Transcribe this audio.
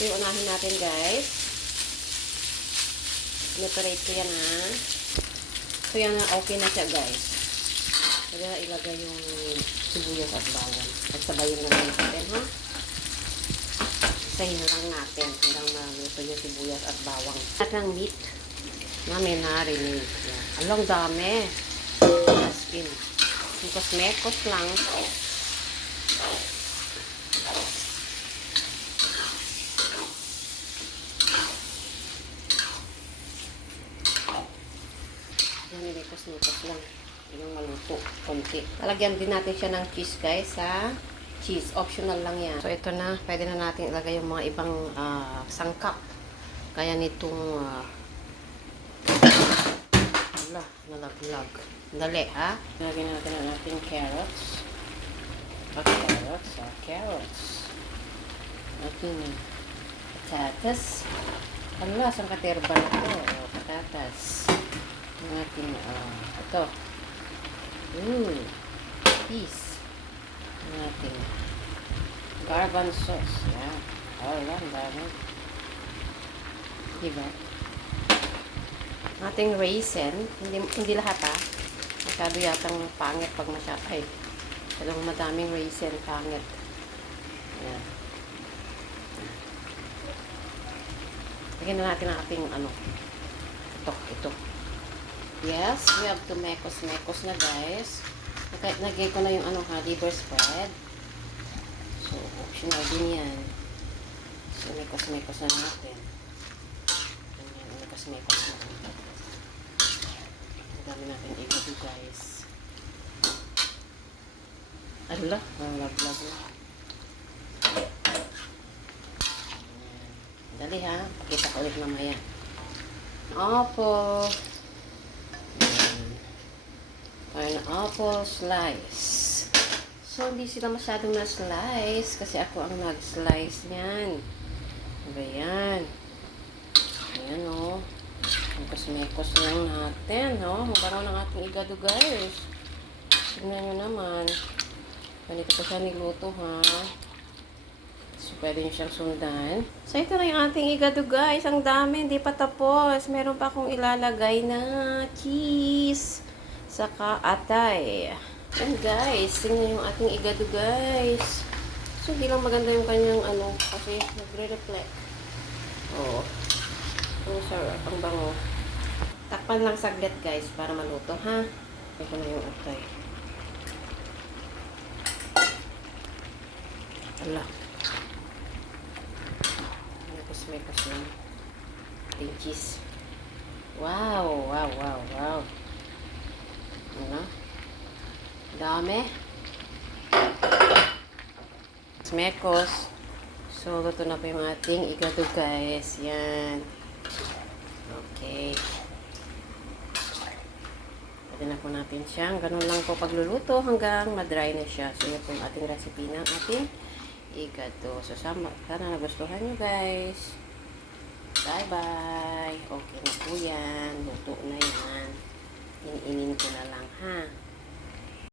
Ito yung unahin natin, guys. Separate ko yan, ha. So, yan na. Okay na siya, guys. Pwede na ilagay yung sibuyas at bawang. At sabayin na lang natin, ha. Isahin na lang natin hanggang maluto yung sibuyas at bawang. At ng meat na may narinig. Alang dami. As in. Mekos lang. Yan, mekos lang. Yung maluto. Konti. Talagyan din natin siya ng cheese, guys, ha. Cheese. Optional lang yan. So, ito na. Pwede na natin ilagay yung mga ibang sangkap. Kaya nitong nalaglag. Dali, ha? Lagyan natin ang ating carrots. Carrots. Ating patatas. Ala, saan katerba na ito? Patatas. Ang ating, ito. Peas. Ang ating garbanzos. Yan. Ala, ang dami. Diba? Ating raisin, hindi lahat, ha. Masyado yatang pangit pag masyado. Ay, talagang madaming raisin, pangit. Ayan. Lagyan na natin ang ating ito. Yes, we have to mekos na, guys. Nagay ko na yung liver spread. So, optional din yan. So, mekos na natin. Ayan, mekos na. Ang dami natin i-do, guys. Ala, malaglag na. Dali, ha. Pakita ko ulit mamaya. Apple. Pineapple slice. So, hindi sila masyadong na-slice kasi ako ang nag-slice niyan. Diba yan? Ayan, o. Mekos lang natin, o. Mabango ng ating igado, guys. Tignan nyo naman. Ganito ko siya niluto, ha. So, pwede nyo siyang sundan. So, ito na yung ating igado, guys. Ang dami, hindi pa tapos. Meron pa akong ilalagay na cheese. Saka atay. And guys, tingnan yung ating igado, guys. So, hindi lang maganda yung kanyang kasi nagre-reflect. Oo. Ang sarap, ang bango. Takpan lang saglit, guys, para maluto, ha? Ito na yung atay. Ala. Mekos lang. Ating cheese. Wow. Ano? Dami. Mekos. So, luto na po yung ating igado, guys. Yan. Okay. Pwede na po natin siyang. Ganun lang po pagluluto hanggang ma-dry na siya. So, yun po yung ating recipe ng ating igado. So, sana nagustuhan nyo, guys. Bye-bye. Okay na po yan. Luto na yan. Inin ko na lang, ha.